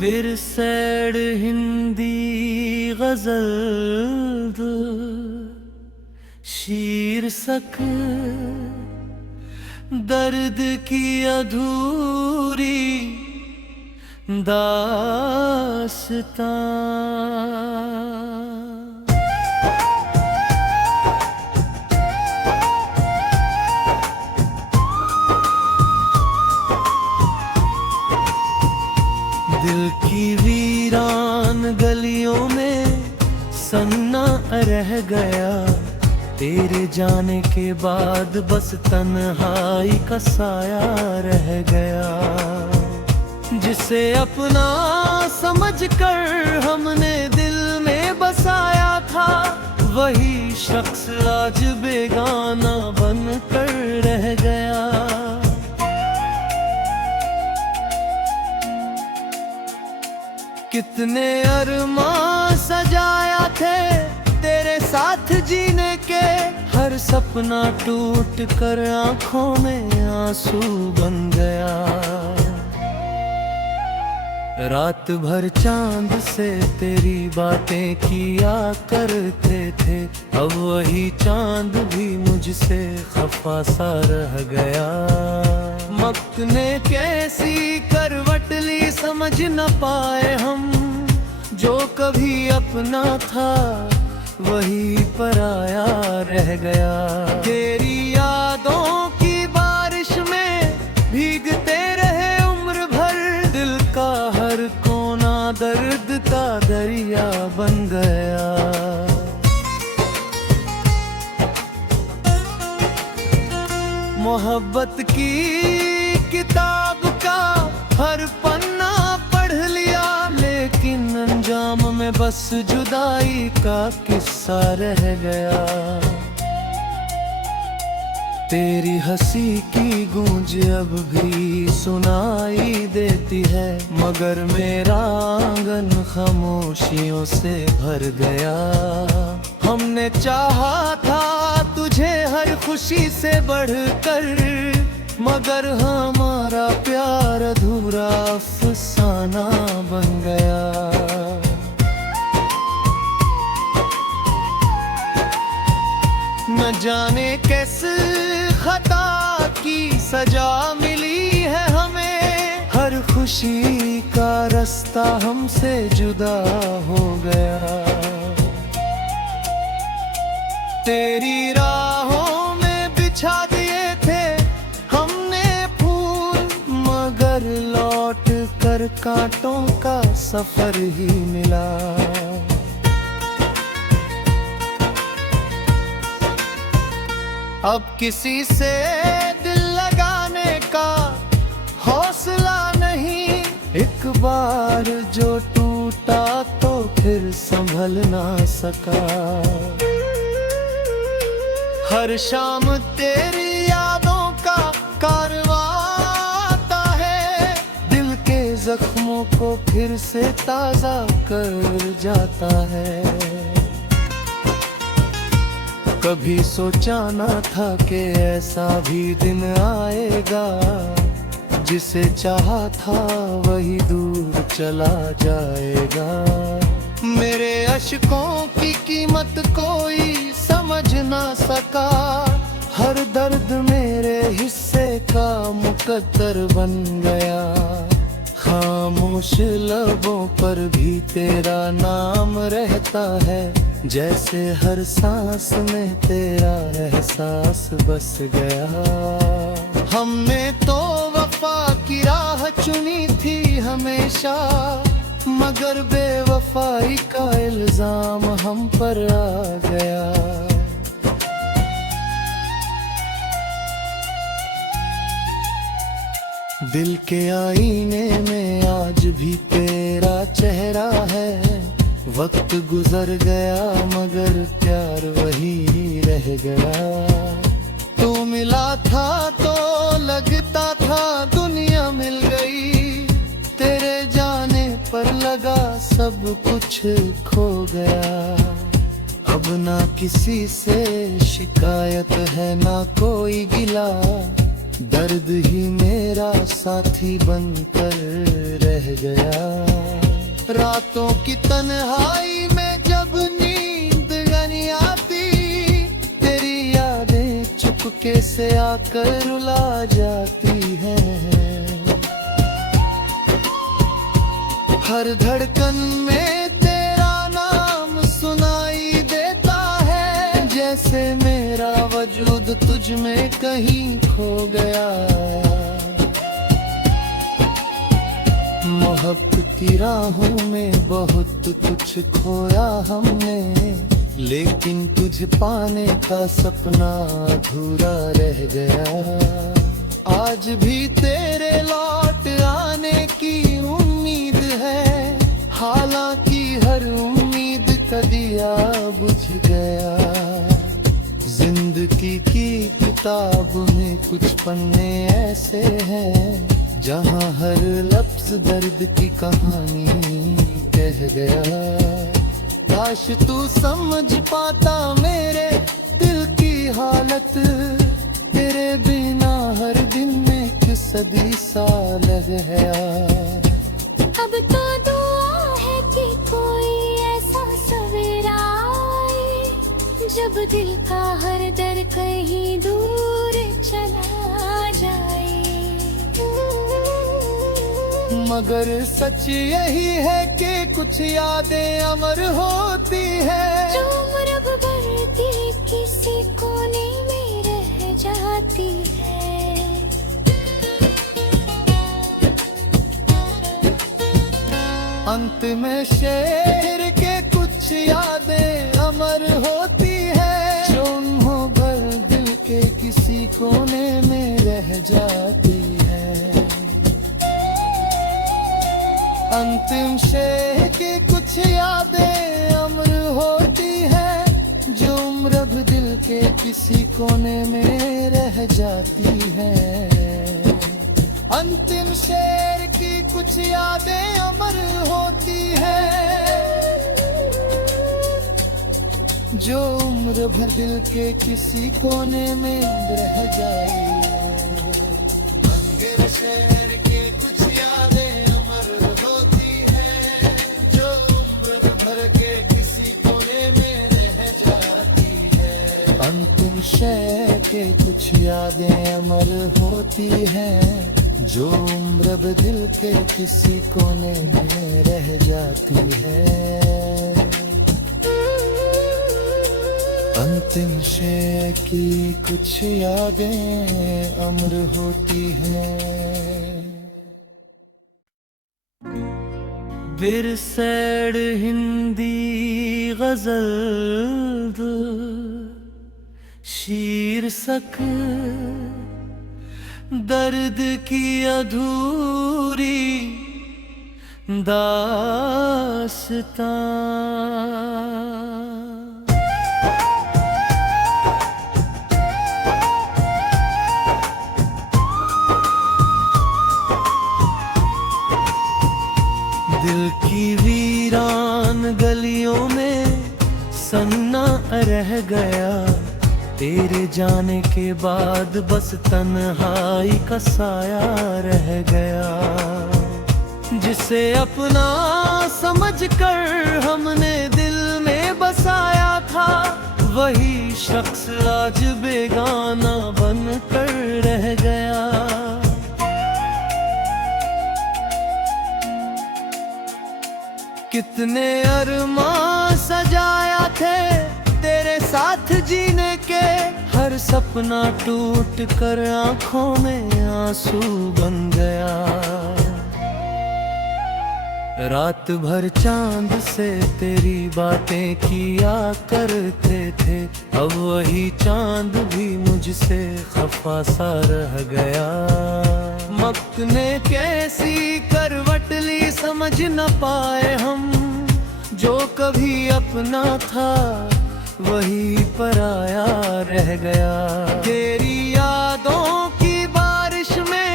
Bir seyr hindi गजल शीर्षक दर्द की अधूरी दास्तां। दिल की वीरान गलियों में सन्ना रह गया, तेरे जाने के बाद बस तन्हाई का साया रह गया। जिसे अपना समझकर हमने दिल में बसाया था, वही शख्स आज बेगाना बनकर रह गया। कितने अरमान सजाया थे तेरे साथ जीने के, हर सपना टूट कर आंखों में आंसू बन गया। रात भर चांद से तेरी बातें किया करते थे, अब वही चांद भी मुझसे खफा सा रह गया। वक्त ने कैसी करवट ली समझ न पाए हम, जो कभी अपना था वही पराया रह गया। तेरी यादों की बारिश में भीगते रहे उम्र भर, दिल का हर कोना दर्द का दरिया बन गया। मोहब्बत की किताब का हर पन्ना पढ़ लिया, लेकिन अंजाम में बस जुदाई का किस्सा रह गया। तेरी हंसी की गूंज अब भी सुनाई देती है, मगर मेरा आंगन खामोशियों से भर गया। हमने चाहा था तुझे हर खुशी से बढ़कर, मगर हमारा प्यार अधूरा अफसाना बन गया। न जाने किस खता की सजा मिली है हमें, हर खुशी का रास्ता हमसे जुदा हो गया। तेरी राहों में बिछा दिए थे हमने फूल, मगर लौट कर कांटों का सफर ही मिला। अब किसी से दिल लगाने का हौसला नहीं, एक बार जो टूटा तो फिर संभल ना सका। हर शाम तेरी यादों का कारवां आता है, दिल के जख्मों को फिर से ताजा कर जाता है। कभी सोचा न था कि ऐसा भी दिन आएगा, जिसे चाहा था वही दूर चला जाएगा। मेरे अश्कों की कीमत कोई समझ ना सका, हर दर्द मेरे हिस्से का मुकद्दर बन गया। खामोश लबों पर भी तेरा नाम रहता है, जैसे हर सांस में तेरा एहसास बस गया। हमने तो वफा की राह चुनी थी हमेशा, मगर बेवफाई का इल्जाम हम पर आ गया। दिल के आईने में आज भी तेरा चेहरा है, वक्त गुजर गया मगर प्यार वही रह गया। तू मिला था तो लगता था दुनिया मिल गई, तेरे जाने पर लगा सब कुछ खो गया। अब ना किसी से शिकायत है ना कोई गिला, दर्द ही मेरा साथी बनकर रह गया। रातों की तन्हाई में जब नींद नहीं आती, तेरी यादें चुपके से आकर रुला जाती हैं। हर धड़कन में तेरा नाम सुनाई देता है, जैसे मेरा वजूद तुझ में कहीं खो गया। मोहब्बत की राहों में बहुत कुछ खोया हमने, लेकिन तुझे पाने का सपना अधूरा रह गया। आज भी तेरे लौट आने की उम्मीद है, हालांकि हर उम्मीद का दिया बुझ गया। जिंदगी की किताब में कुछ पन्ने ऐसे हैं, जहाँ हर लफ्ज दर्द की कहानी कह गया। काश तू समझ पाता मेरे दिल की हालत, तेरे बिना हर दिन में एक सदी सा लग गया। अब तो दुआ है कि कोई ऐसा सवेरा आए, जब दिल का हर दर्द कहीं दूर चला जाए। मगर सच यही है कि कुछ यादें अमर होती है, जो उम्र भर दिल किसी कोने में रह जाती है। अंत में शेर के कुछ यादें अमर होती है, जो उम्र भर दिल के किसी कोने में रह जाती है। अंतिम शेर की कुछ यादें अमर होती है, जो उम्र भर दिल के किसी कोने में रह जाती है। अंतिम शेर की कुछ यादें अमर होती है, जो उम्र भर दिल के किसी कोने में रह जाए। मंगल शहर के कुछ यादें अमर होती है, जो उम्र भर के किसी कोने में रह जाती है। अंतिम शहर के कुछ यादें अमर होती हैं, जो उम्र भर दिल के किसी कोने में रह जाती है। अंतिम शय की कुछ यादें अमर होती हैं। बिरसैड हिंदी गजल शीर्षक दर्द की अधूरी दास्तां। दिल की वीरान गलियों में सन्ना रह गया, तेरे जाने के बाद बस तन्हाई का साया रह गया। जिसे अपना समझकर हमने दिल में बसाया था, वही शख्स आज बेगाना बनकर रह गया। कितने अरमान सजाया थे तेरे साथ जीने के, हर सपना टूट कर आंखों में आंसू बन गया। रात भर चांद से तेरी बातें किया करते थे, अब वही चांद भी मुझसे खफा सा रह गया। वक्त ने कैसी करवट ली समझ न पाए हम, जो कभी अपना था वही पराया रह गया। तेरी यादों की बारिश में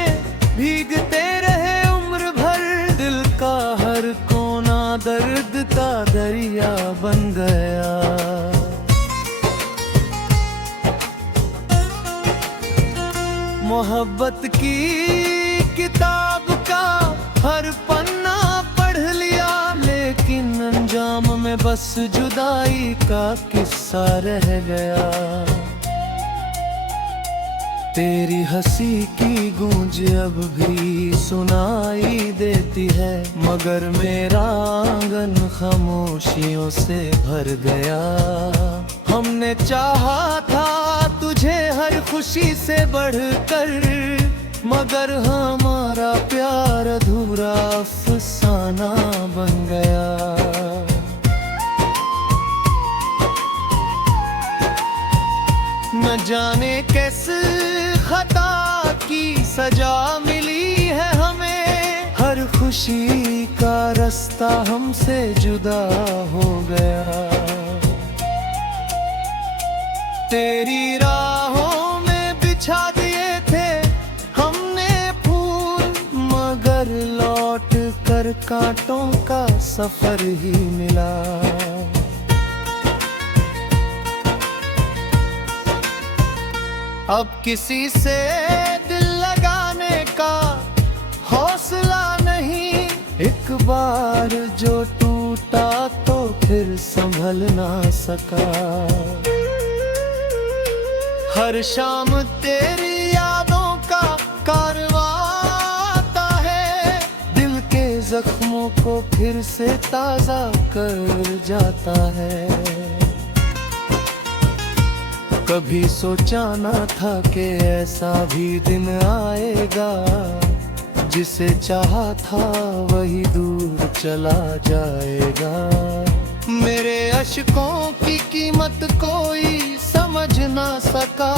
भीगते रहे उम्र भर, दिल का हर कोना दर्द का दरिया बन गया। मोहब्बत की किताब का हर पन्ना बस जुदाई का किस्सा रह गया। तेरी हंसी की गूंज अब भी सुनाई देती है, मगर मेरा आंगन खामोशियों से भर गया। हमने चाहा था तुझे हर खुशी से बढ़कर, मगर हमारा प्यार अधूरा अफसाना बन गया। न जाने कैसे खता की सजा मिली है हमें, हर खुशी का रास्ता हमसे जुदा हो गया। तेरी राहों में बिछा दिए थे हमने फूल, मगर लौट कर कांटों का सफर ही मिला। अब किसी से दिल लगाने का हौसला नहीं, एक बार जो टूटा तो फिर संभल ना सका। हर शाम तेरी यादों का कारवां आता है, दिल के जख्मों को फिर से ताजा कर जाता है। कभी सोचा न था कि ऐसा भी दिन आएगा, जिसे चाहा था वही दूर चला जाएगा। मेरे अश्कों की कीमत कोई समझ ना सका,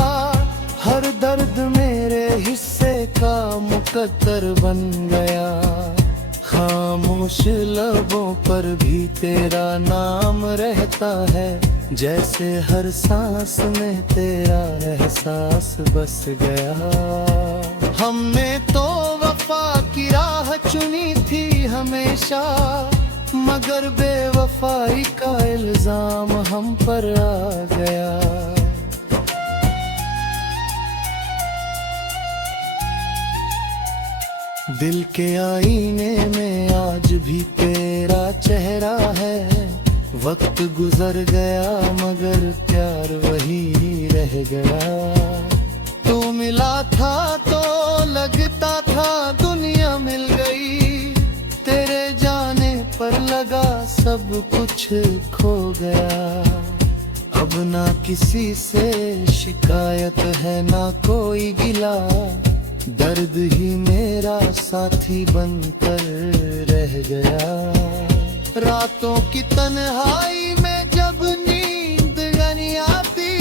हर दर्द मेरे हिस्से का मुकद्दर बन गया। खामोश लबों पर भी तेरा नाम रहता है, जैसे हर सांस में तेरा एहसास बस गया। हमने तो वफा की राह चुनी थी हमेशा, मगर बेवफाई का इल्जाम हम पर आ गया। दिल के आईने में आज भी तेरा चेहरा है, वक्त गुजर गया मगर प्यार वही रह गया। तू मिला था तो लगता था दुनिया मिल गई, तेरे जाने पर लगा सब कुछ खो गया। अब ना किसी से शिकायत है ना कोई गिला, दर्द ही मेरा साथी बनकर रह गया। रातों की तन्हाई में जब नींद नहीं आती,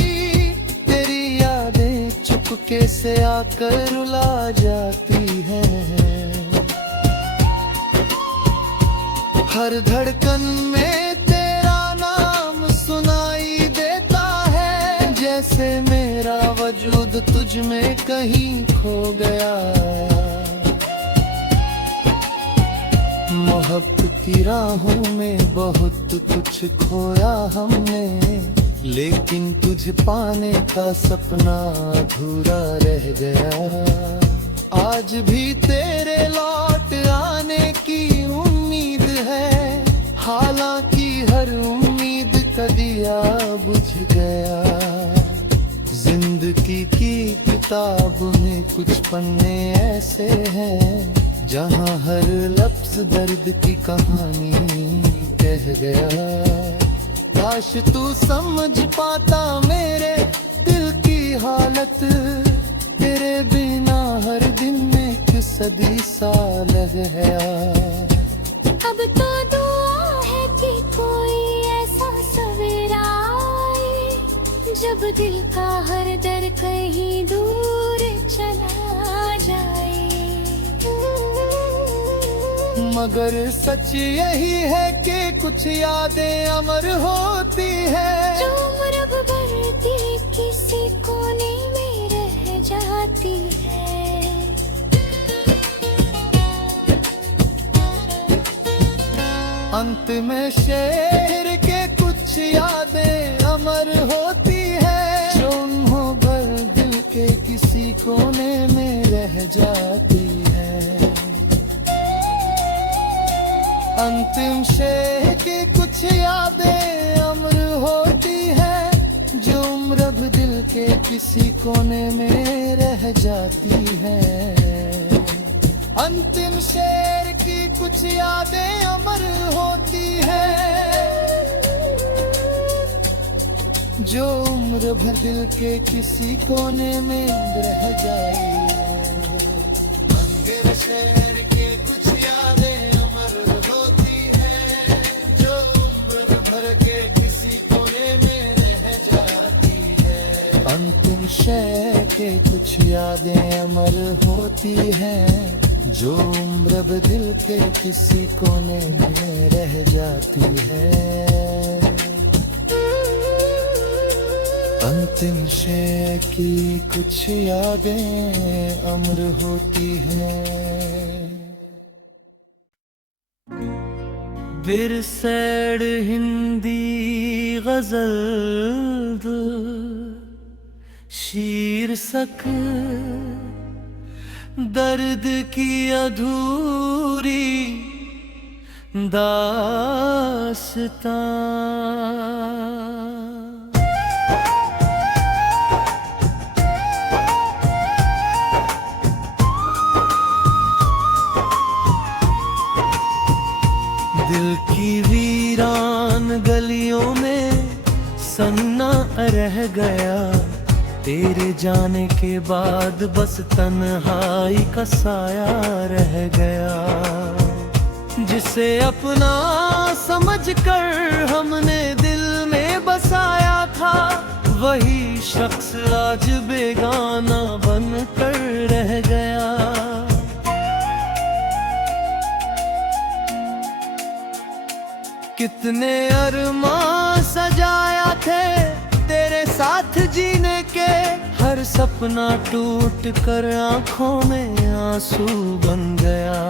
तेरी यादें चुपके से आकर रुला जाती हैं। हर धड़कन में तेरा नाम सुनाई देता है, जैसे मेरा वजूद तुझ में कहीं खो गया। मोहब्बत की राहों में बहुत कुछ खोया हमने, लेकिन तुझे पाने का सपना अधूरा रह गया। आज भी तेरे लौट आने की उम्मीद है, हालांकि हर उम्मीद का दिया बुझ गया। जिंदगी की किताब में कुछ पन्ने ऐसे हैं, जहाँ हर लफ्ज दर्द की कहानी कह गया। काश तू समझ पाता मेरे दिल की हालत, तेरे बिना हर दिन एक सदी सा लग गया। अब तो दुआ है कि कोई ऐसा सवेरा आए, जब दिल का हर दर्द कहीं दूर चला जाए। मगर सच यही है कि कुछ यादें अमर होती है, जो उम्र भर दिल किसी कोने में रह जाती है। अंत में शेर के कुछ यादें अमर होती है, जो उन्हों भर दिल के किसी कोने में रह जाती है। अंतिम शेर की कुछ यादें अमर होती है, जो उम्र भी दिल के किसी कोने में रह जाती है। अंतिम शेर की कुछ यादें अमर होती है, जो उम्र भर दिल के किसी कोने में रह जाए। अंतिम शेर की कुछ यादें अमर होती है, जो उम्र भर के किसी कोने में रह जाती है। अंतिम शेर के कुछ यादें अमर होती है, जो उम्र भर दिल के किसी कोने में रह जाती है। अंतिम शेर की कुछ यादें अमर होती हैं। बिरसैड हिंदी गजल शीर्षक दर्द की अधूरी दास्तां। दिल की वीरान गलियों में सन्ना रह गया, तेरे जाने के बाद बस तन्हाई का साया रह गया। जिसे अपना समझकर हमने दिल में बसाया था, वही शख्स आज बेगाना बनकर रह गया। कितने अरमान सजाया थे तेरे साथ जीने के, हर सपना टूट कर आंखों में आंसू बन गया।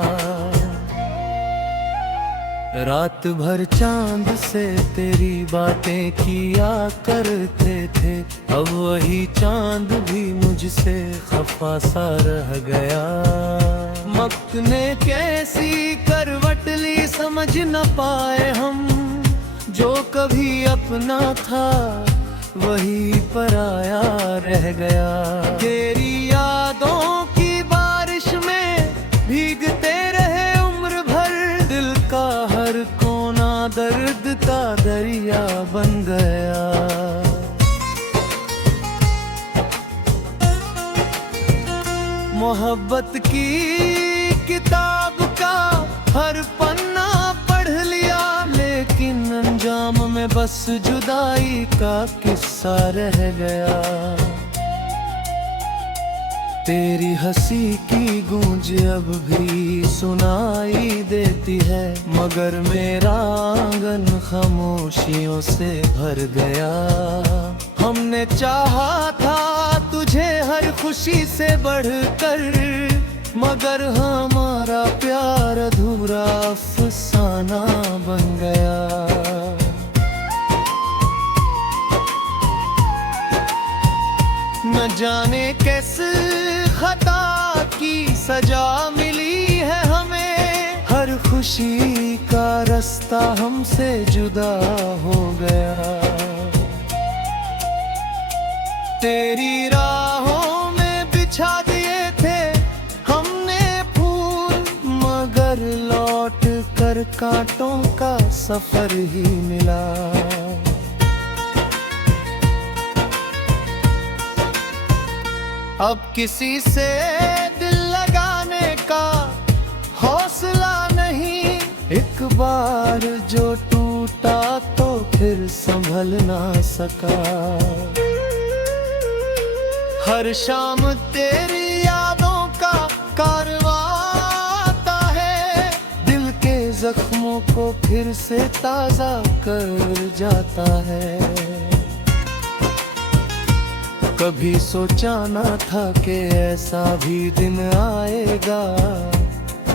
रात भर चांद से तेरी बातें किया करते थे, अब वही चांद भी मुझसे खफा सा रह गया। वक्त ने कैसी करवट ली समझ न पाए हम, जो कभी अपना था वही पराया रह गया। तेरी यादों की बारिश में भीगते रहे उम्र भर, दिल का हर कोना दर्द का दरिया बन गया। मोहब्बत की किताब का हर पन्ना पढ़ लिया, लेकिन अंजाम में बस जुदाई का किस्सा रह गया। तेरी हंसी की गूंज अब भी सुनाई देती है, मगर मेरा आंगन खामोशियों से भर गया। हमने चाहा था तुझे हर खुशी से बढ़कर, मगर हमारा प्यार अधूरा अफसाना बन गया। न जाने किस खता की सजा मिली है हमें, हर खुशी का रास्ता हमसे जुदा हो गया। तेरी राहों में बिछा दिए थे हमने फूल, मगर लौट कर कांटों का सफर ही मिला। अब किसी से दिल लगाने का हौसला नहीं, एक बार जो टूटा तो फिर संभल ना सका। हर शाम तेरी यादों का कारवां आता है, दिल के जख्मों को फिर से ताजा कर जाता है। कभी सोचा न था कि ऐसा भी दिन आएगा,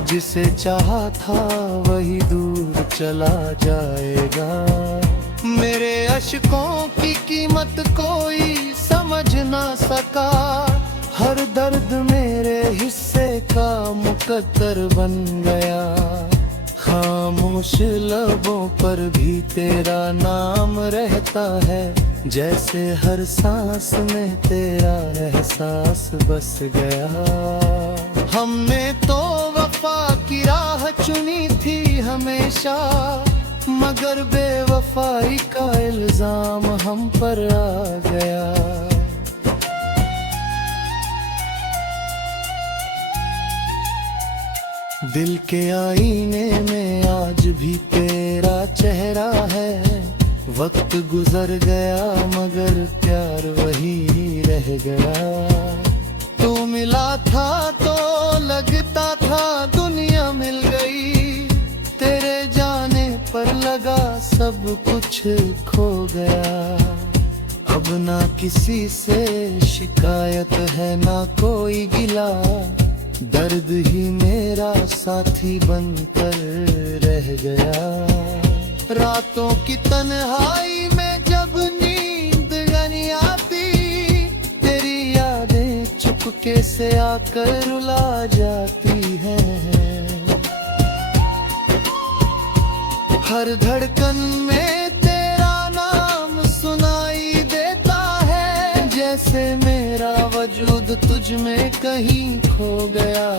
जिसे चाहा था वही दूर चला जाएगा। मेरे अश्कों की कीमत कोई समझ ना सका, हर दर्द मेरे हिस्से का मुकद्दर बन गया। खामोश खामोश लबों पर भी तेरा नाम रहता है, जैसे हर सांस में तेरा एहसास बस गया। हमने तो वफा की राह चुनी थी हमेशा, मगर बेवफाई का इल्जाम हम पर आ गया। दिल के आईने में आज भी तेरा चेहरा है। वक्त गुजर गया मगर प्यार वही रह गया। तू मिला था तो लगता था दुनिया मिल गई, तेरे जाने पर लगा सब कुछ खो गया। अब ना किसी से शिकायत है ना कोई गिला, दर्द ही मेरा साथी बनकर रह गया। रातों की तन्हाई में जब नींद नहीं आती, तेरी यादें चुपके से आकर रुला जाती हैं। हर धड़कन में तेरा नाम सुनाई देता है, जैसे मेरा वजूद तुझ में कहीं खो गया।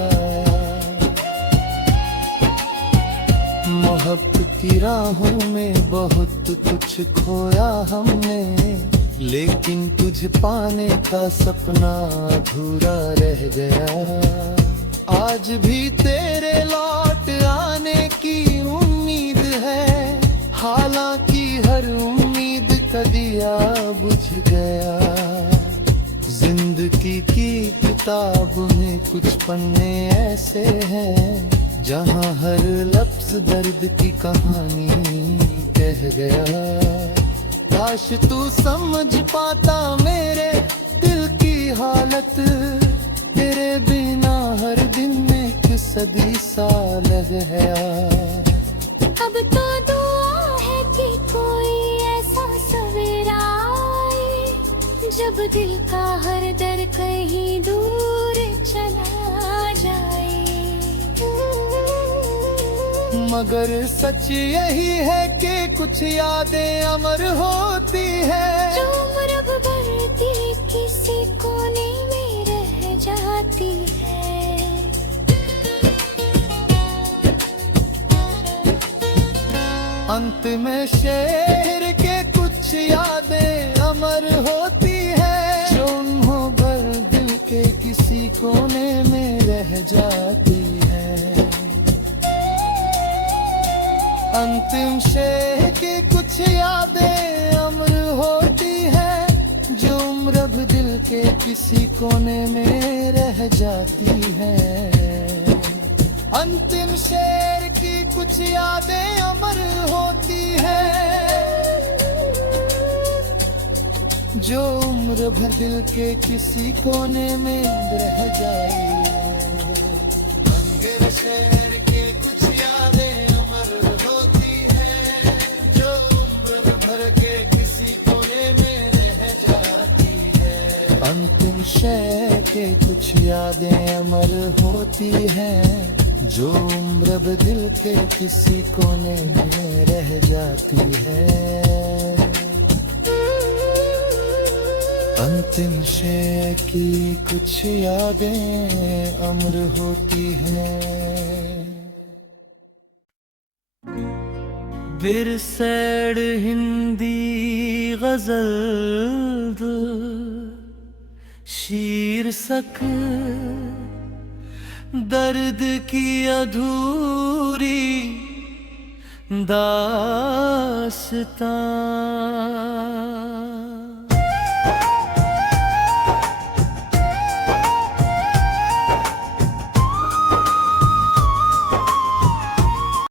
मोहब्बत की राहों में बहुत कुछ खोया हमने, लेकिन तुझे पाने का सपना अधूरा रह गया। आज भी तेरे लौट आने की उम्मीद है, हालांकि हर उम्मीद का दिया बुझ गया। जिंदगी की किताब में कुछ पन्ने ऐसे हैं, जहाँ हर लफ्ज दर्द की कहानी कह गया। काश तू समझ पाता मेरे दिल की हालत, तेरे बिना हर दिन एक सदी सा लग गया। अब तो दुआ है कि कोई ऐसा सवेरा आए, जब दिल का हर दर्द कहीं दूर चला जाए। मगर सच यही है कि कुछ यादें अमर होती है, जो उम्र भर दिल किसी कोने में रह जाती है। अंत में शेर के कुछ यादें अमर होती है, जो उन्हों भर दिल के किसी कोने में रह जाती है। अंतिम शेर की कुछ यादें अमर होती है, जो उम्र भर दिल के किसी कोने में रह जाती है। अंतिम शेर की कुछ यादें अमर होती है, जो उम्र भर दिल के किसी कोने में रह जाए। अंतिम शेर की कुछ यादें अमर होती है, जो उम्र भर के किसी कोने में रह जाती है। अंतिम शेर के कुछ यादें अमर होती हैं, जो उम्र भर दिल के किसी कोने में रह जाती है। अंतिम शेर की कुछ यादें अमर होती हैं। बिरसैड हिंदी गजल शीर्षक दर्द की अधूरी दास्तां।